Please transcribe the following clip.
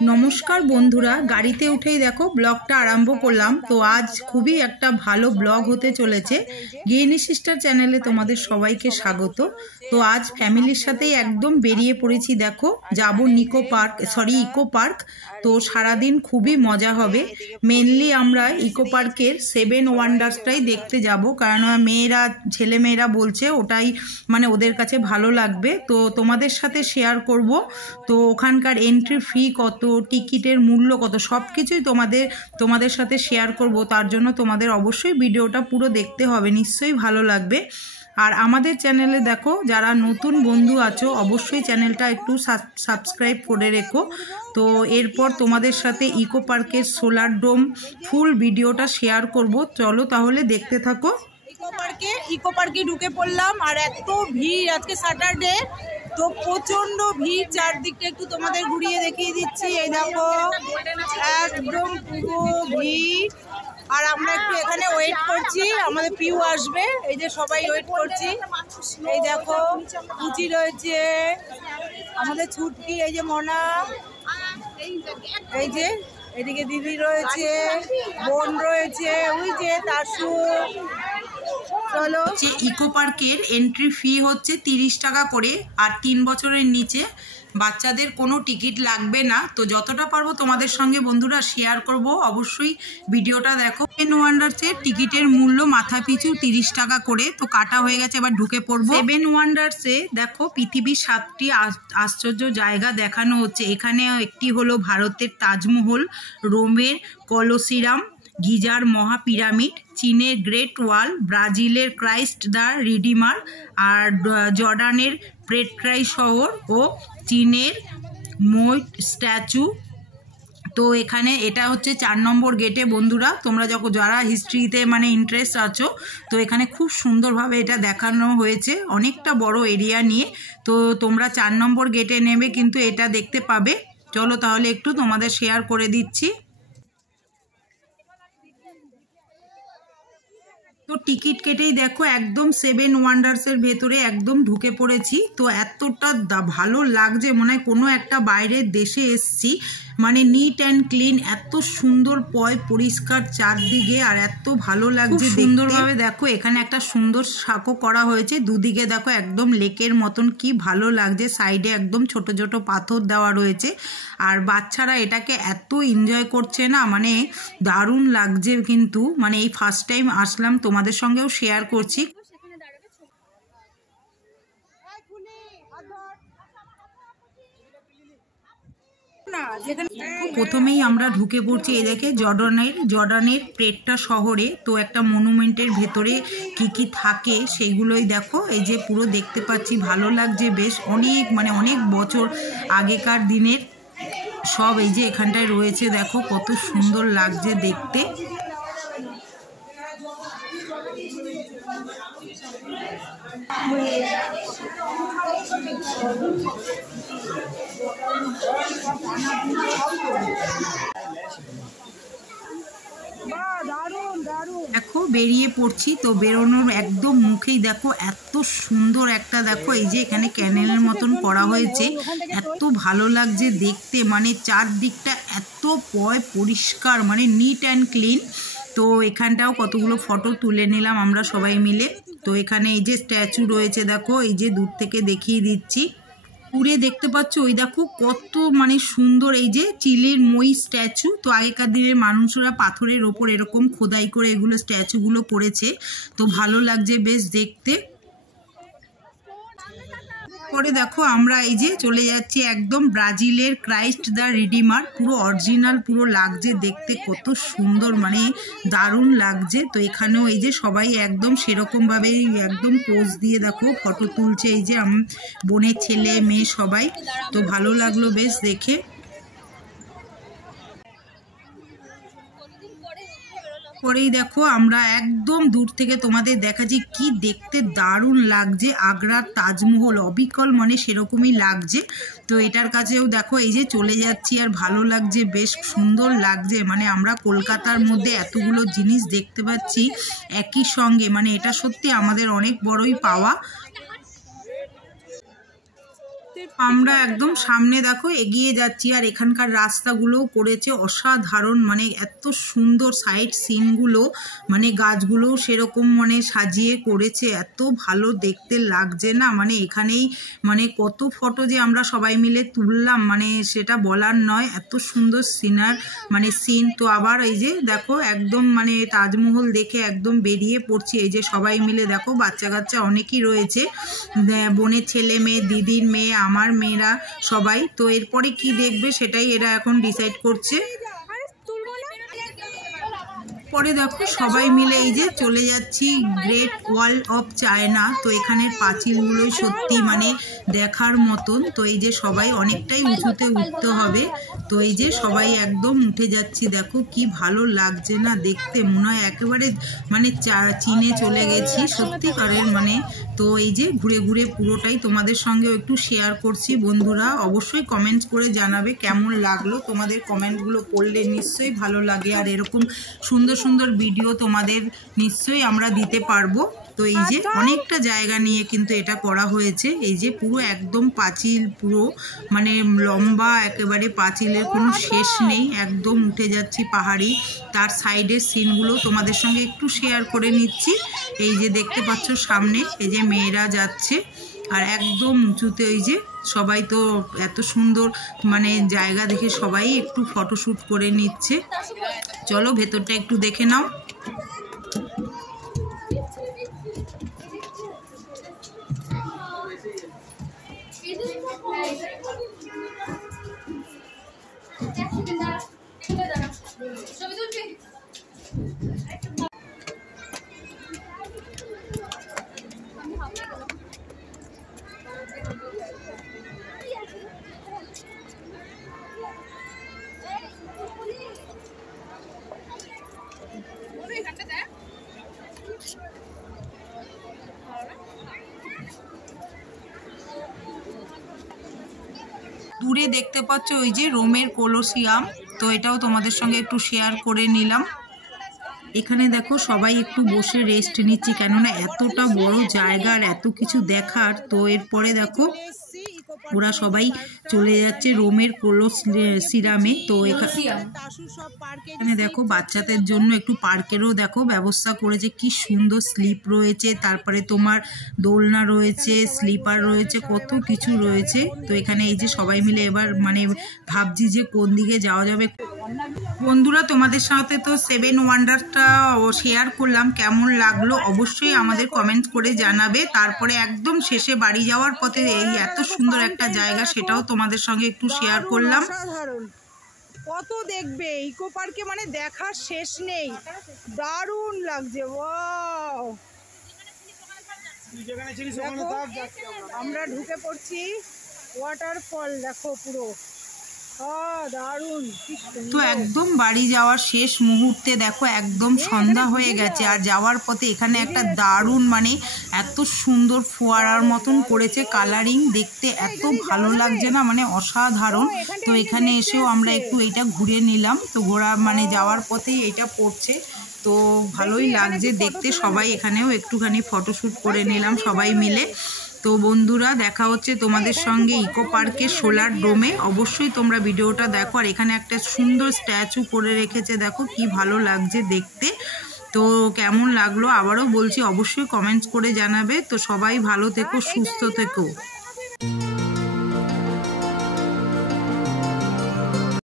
नमस्कार बंधुरा गाड़ीते उठेई देखो ब्लगटा आरम्भ करलाम। तो आज खूबी एकटा भालो ब्लग होते चलेछे। गृहिणी सिस्टार चैनेले तोमादेर सबाइके स्वागत। तो आज फैमिलिर साथेई एकदम बेरिये पड़ेछि। देखो जाबो इको पार्क। तो सारा दिन खूबी मजा होबे। मेनलि आमरा इको पार्केर 7 ওয়ান্ডার্সটাই देखते जाबो, कारण मेयेरा छेले मेयेरा बोलछे ओटाई माने ओदेर काछे भालो लागबे। तो तोमादेर साथे शेयार करब। तो ओखानकार एंट्री फी कत, टिकिटेर मूल्य कत, सबकिछुई तोमादेर साथे शेयार करब। तार जोन्नो तोमादेर अवश्यई भिडियोटा पुरो देखते होबे, निश्चयई भालो लागबे। और आमादेर चैनेले देखो जारा नतून बंधु आछो अवश्यई चैनेलटा एकटू सबस्क्राइब करे रेखो। तो एरपर तोमादेर साथे इको पार्केर सोलार डोम फुल भिडियोटा शेयार करब। चलो ताहले देखते थाको। इको पार्के ढुके पड़लाम और एत भीड़, आज के सैटारडे तो प्रचंड भीड़। चारदिकटा एकटू तोमादेर घुरिয়ে দেখিয়ে দিচ্ছি। এই দেখো একদম পুরো ভিড়। আর আমরা একটু এখানে ওয়েট করছি, আমাদের পিউ আসবে। এই যে সবাই ওয়েট করছি। এই দেখো কুচি রয়েছে, আমাদের ছুটকি, এই যে মনা, এই যে এদিকে দিদি রয়েছে, বোন রয়েছে, ওই যে তাসু। চলো, যে ইকো পার্কের এন্ট্রি ফি হচ্ছে 30 টাকা করে। আর 3 বছরের নিচে বাচ্চাদের কোনো টিকিট লাগবে না। তো যতটা পারবো তোমাদের সঙ্গে বন্ধুরা শেয়ার করব। অবশ্যই ভিডিওটা দেখো। 7 ওয়ান্ডার্সের টিকিটের মূল্য মাথা পিছু 30 টাকা করে। তো কাটা হয়ে গেছে, এবার ঢুকে পড়বো। 7 ওয়ান্ডার্সে দেখো পৃথিবীর 7টি আশ্চর্য জায়গা দেখানো হচ্ছে। এখানে একটি হলো ভারতের তাজমহল, রোমের কলোসিয়াম, গিজার মহা পিরামিড, চীনের গ্রেট ওয়াল, ব্রাজিলের ক্রাইস্ট দ্য রিডিমার, আর জর্ডানের পেট্রাই শহর ও চীনের মোট স্ট্যাচু। তো এখানে এটা হচ্ছে 4 নম্বর গেটে বন্ধুরা। তোমরা যখন যারা হিস্ট্রিতে মানে ইন্টারেস্ট আছো, তো এখানে খুব সুন্দরভাবে এটা দেখানো হয়েছে, অনেকটা বড় এরিয়া নিয়ে। তো তোমরা 4 নম্বর গেটে নেবে কিন্তু এটা দেখতে পাবে। চলো তাহলে একটু তোমাদের শেয়ার করে দিচ্ছি। তো টিকিট কেটেই দেখো একদম 7 ওয়ান্ডার্সের ভেতরে একদম ঢুকে পড়েছি। তো এতটা ভালো লাগছে, মনে হয় কোনো একটা বাইরের দেশে এসছি। মানে নিট অ্যান্ড ক্লিন, এত সুন্দর পরিষ্কার চারদিকে, আর এত ভালো লাগছে সুন্দরভাবে। দেখো এখানে একটা সুন্দর সাঁকো করা হয়েছে, দুদিকে দেখো একদম লেকের মতন, কি ভালো লাগছে। সাইডে একদম ছোট ছোট পাথর দেওয়া রয়েছে। আর বাচ্চারা এটাকে এত এনজয় করছে না, মানে দারুণ লাগছে। কিন্তু মানে এই ফার্স্ট টাইম আসলাম, তোমাদের সঙ্গেও শেয়ার করছি। প্রথমেই আমরা ঢুকে পড়ছি এই দেখে জর্ডানের পেট্রা শহরে। তো একটা মনুমেন্টের ভেতরে কি থাকে সেইগুলোই দেখো, এই যে পুরো দেখতে পাচ্ছি। ভালো লাগছে বেশ, অনেক বছর আগেকার দিনের সব এই যে এখানটায় রয়েছে। দেখো কত সুন্দর লাগছে দেখতে। দেখো বেরিয়ে পড়ছি। তো বেরোনোর একদম মুখেই দেখো এত সুন্দর একটা, দেখো এই যে এখানে ক্যানেলের মতন করা হয়েছে, এত ভালো লাগছে দেখতে। মানে চারদিকটা এত পরিষ্কার, মানে নিট অ্যান্ড ক্লিন। তো এখানটাও কতগুলো ফটো তুলে নিলাম আমরা সবাই মিলে। তো এখানে এই যে স্ট্যাচু রয়েছে, দেখো এই যে দূর থেকে দেখিয়ে দিচ্ছি। পুরে দেখতে পাচ্ছ ওই দেখো কত মানে সুন্দর, এই যে চিলির মই স্ট্যাচু। তো আগেকার দিনের মানুষরা পাথরের ওপর এরকম খোদাই করে এগুলো স্ট্যাচুগুলো করেছে। তো ভালো লাগছে বেশ দেখতে। পরে দেখো আমরা এই যে চলে যাচ্ছি একদম ব্রাজিলের ক্রাইস্ট দ্য রিডিমার, পুরো অরিজিনাল পুরো লাগছে দেখতে, কত সুন্দর, মানে দারুণ লাগছে। তো এখানেও এই যে সবাই একদম সেরকমভাবে একদম পোজ দিয়ে দেখো ফটো তুলছে, এই যে বোনের ছেলে মেয়ে সবাই। তো ভালো লাগলো বেশ দেখে। পরেই দেখো আমরা একদম দূর থেকে তোমাদের দেখাচ্ছি, কি দেখতে দারুণ লাগছে। আগ্রার তাজমহল অবিকল, মানে সেরকমই লাগছে। তো এটার কাছেও দেখো এই যে চলে যাচ্ছি, আর ভালো লাগছে, বেশ সুন্দর লাগছে। মানে আমরা কলকাতার মধ্যে এতগুলো জিনিস দেখতে পাচ্ছি একই সঙ্গে, মানে এটা সত্যি আমাদের অনেক বড়ই পাওয়া। আমরা একদম সামনে দেখো এগিয়ে যাচ্ছি, আর এখানকার রাস্তাগুলোও করেছে অসাধারণ, মানে এত সুন্দর সাইড সিনগুলো, মানে গাছগুলোও সেরকম মানে সাজিয়ে করেছে, এত ভালো দেখতে লাগছে না। মানে এখানেই মানে কত ফটো যে আমরা সবাই মিলে তুললাম, মানে সেটা বলার নয়, এত সুন্দর মানে সিন। তো আবার এই যে দেখো একদম মানে তাজমহল দেখে একদম বেরিয়ে পড়ছি, এই যে সবাই মিলে দেখো বাচ্চা কাচ্চা অনেকই রয়েছে, বোনের ছেলে মেয়ে, দিদির মেয়ে, আমার মেয়েরা সবাই। তো এরপরে কি দেখবে সেটাই এরা এখন ডিসাইড করছে। পরে দেখো সবাই মিলে এই যে চলে যাচ্ছি গ্রেট ওয়াল অফ চায়না। তো এখানের পাঁচিলগুলোই সত্যি মানে দেখার মতন। তো এই যে সবাই অনেকটাই উঁচুতে উঠতে হবে, তো এই যে সবাই একদম উঠে যাচ্ছি, দেখো কি ভালো লাগছে না দেখতে, মনে হয় একেবারে মানে চীনে চলে গেছি সত্যিকারের মানে। তো এই যে ঘুরে ঘুরে পুরোটাই তোমাদের সঙ্গেও একটু শেয়ার করছি। বন্ধুরা অবশ্যই কমেন্টস করে জানাবে কেমন লাগলো, তোমাদের কমেন্টগুলো পড়লে নিশ্চয়ই ভালো লাগে, আর এরকম সুন্দর সুন্দর ভিডিও তোমাদের নিশ্চয়ই আমরা দিতে পারবো। তো এই যে অনেকটা জায়গা নিয়ে কিন্তু এটা করা হয়েছে, এই যে পুরো একদম পাঁচিল পুরো মানে লম্বা একেবারে, পাঁচিলের কোনো শেষ নেই, একদম উঠে যাচ্ছি পাহাড়ি। তার সাইডের সিনগুলো তোমাদের সঙ্গে একটু শেয়ার করে নিচ্ছি। এই যে দেখতে পাচ্ছ সামনে এই যে মেয়েরা যাচ্ছে, আর একদম উঁচুতে ওই যে সবাই, তো এত সুন্দর মানে জায়গা দেখে সবাই একটু ফটোশ্যুট করে নিচ্ছে। চলো ভেতরটা একটু দেখে নাও। দূরে দেখতে পাচ্ছ ওই যে রোমের কোলোসিয়াম, তো এটাও তোমাদের সঙ্গে একটু শেয়ার করে নিলাম। এখানে দেখো সবাই একটু বসে রেস্ট নিচ্ছি, কেননা এতটা বড় জায়গা আর এত কিছু দেখার। তো এরপরে দেখো ওরা সবাই চলে যাচ্ছে রোমের কোলোসিয়ামে। তো এখানে দেখো বাচ্চাদের জন্য একটু পার্কেরও দেখো ব্যবস্থা করেছে, কি সুন্দর স্লিপ রয়েছে, তারপরে তোমার দোলনা রয়েছে, স্লিপার রয়েছে, কত কিছু রয়েছে। তো এখানে এই যে সবাই মিলে এবার মানে ভাবছি যে কোন দিকে যাওয়া যাবে। বন্ধুরা তোমাদের সাথে তো 7 ওয়ান্ডারটা শেয়ার করলাম, কেমন লাগলো অবশ্যই আমাদের কমেন্ট করে জানাবে। তারপরে একদম শেষে বাড়ি যাওয়ার পথে এই এত সুন্দর একটা জায়গা, সেটাও তোমাদের সঙ্গে একটু শেয়ার করলাম। কত দেখবে ইকো পার্কে, মানে দেখার শেষ নেই, দারুণ লাগছে। ওয়াও, আমরা ঢুকে পড়ছি ওয়াটারফল, দেখো পুরো দারুণ। তো একদম বাড়ি যাওয়ার শেষ মুহূর্তে দেখো একদম সন্ধ্যা হয়ে গেছে, আর যাওয়ার পথে এখানে একটা দারুণ মানে এত সুন্দর ফোয়ারার মতন করেছে, কালারিং দেখতে এত ভালো লাগছে না, মানে অসাধারণ। তো এখানে এসেও আমরা একটু এইটা ঘুরে নিলাম, তো ঘোরা মানে যাওয়ার পথেই এটা পড়ছে, তো ভালোই লাগছে দেখতে। সবাই এখানেও একটুখানি ফটোশ্যুট করে নিলাম সবাই মিলে। তো বন্ধুরা দেখা হচ্ছে তোমাদের সঙ্গে ইকো পার্কের সোলার ডোমে, অবশ্যই তোমরা ভিডিওটা দেখো। আর এখানে একটা সুন্দর স্ট্যাচু করে রেখেছে, দেখো কি ভালো লাগছে দেখতে। তো কেমন লাগলো আবারও বলছি অবশ্যই কমেন্টস করে জানাবে। তো সবাই ভালো থেকো, সুস্থ থেকো।